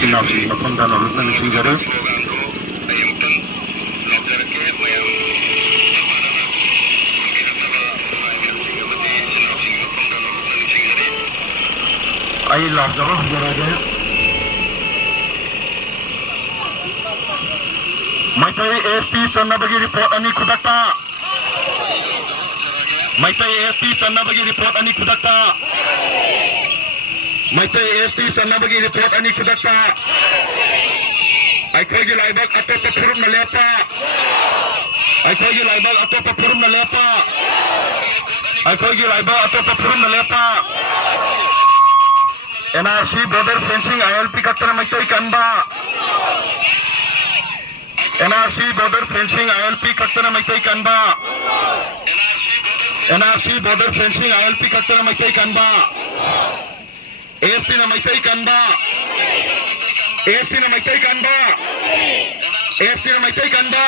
ꯏꯆꯤꯟ ꯏꯅꯥꯎꯁꯤꯡꯒꯤ ꯃꯐꯝꯗ ꯅꯧꯂꯨꯛꯅ ꯅꯤꯡꯁꯤꯡꯖꯔꯤ ꯑꯩ ꯂꯥꯎꯖꯕ ꯍꯧꯖꯔꯒꯦ ꯃꯩꯇꯩ ꯑꯦꯁ.ꯇꯤ ꯆꯟꯅꯕꯒꯤ ꯔꯤꯄꯣꯔꯠ ꯑꯅꯤ ꯈꯨꯗꯛꯇ ꯃꯩꯇꯩ ꯑꯦꯁ.ꯇꯤ ꯆꯟꯅꯕꯒꯤ ꯔꯤꯄꯣꯔꯠ ꯑꯅꯤ ꯈꯨꯗꯛꯇ ꯃꯩꯇꯩ ꯑꯦꯁ.ꯇꯤ ꯆꯟꯅꯕꯒꯤ ꯔꯤꯄꯣꯔꯠ ꯑꯅꯤ ꯈꯨꯗꯛꯇ ꯑꯩꯈꯣꯏꯒꯤ ꯂꯥꯏꯕꯛ ꯑꯇꯣꯞꯄ ꯐꯨꯔꯨꯞꯅ ꯂꯦꯞꯄ ꯑꯩꯈꯣꯏꯒꯤ ꯂꯥꯏꯕꯛ ꯑꯇꯣꯞꯄ ꯐꯨꯔꯨꯞꯅ ꯂꯦꯞꯄ ꯑꯩꯈꯣꯏꯒꯤ ꯂꯥꯏꯕꯛ ꯑꯇꯣꯞꯄ ꯐꯨꯔꯨꯞꯅ ꯂꯦꯞꯄ NRC border fencing ILP kattana maitai kanba NRC border fencing ILP kattana maitai kanba NRC border fencing ILP kattana maitai kanba ASC na maitai kanba ASC na maitai kanba ASC na maitai kanba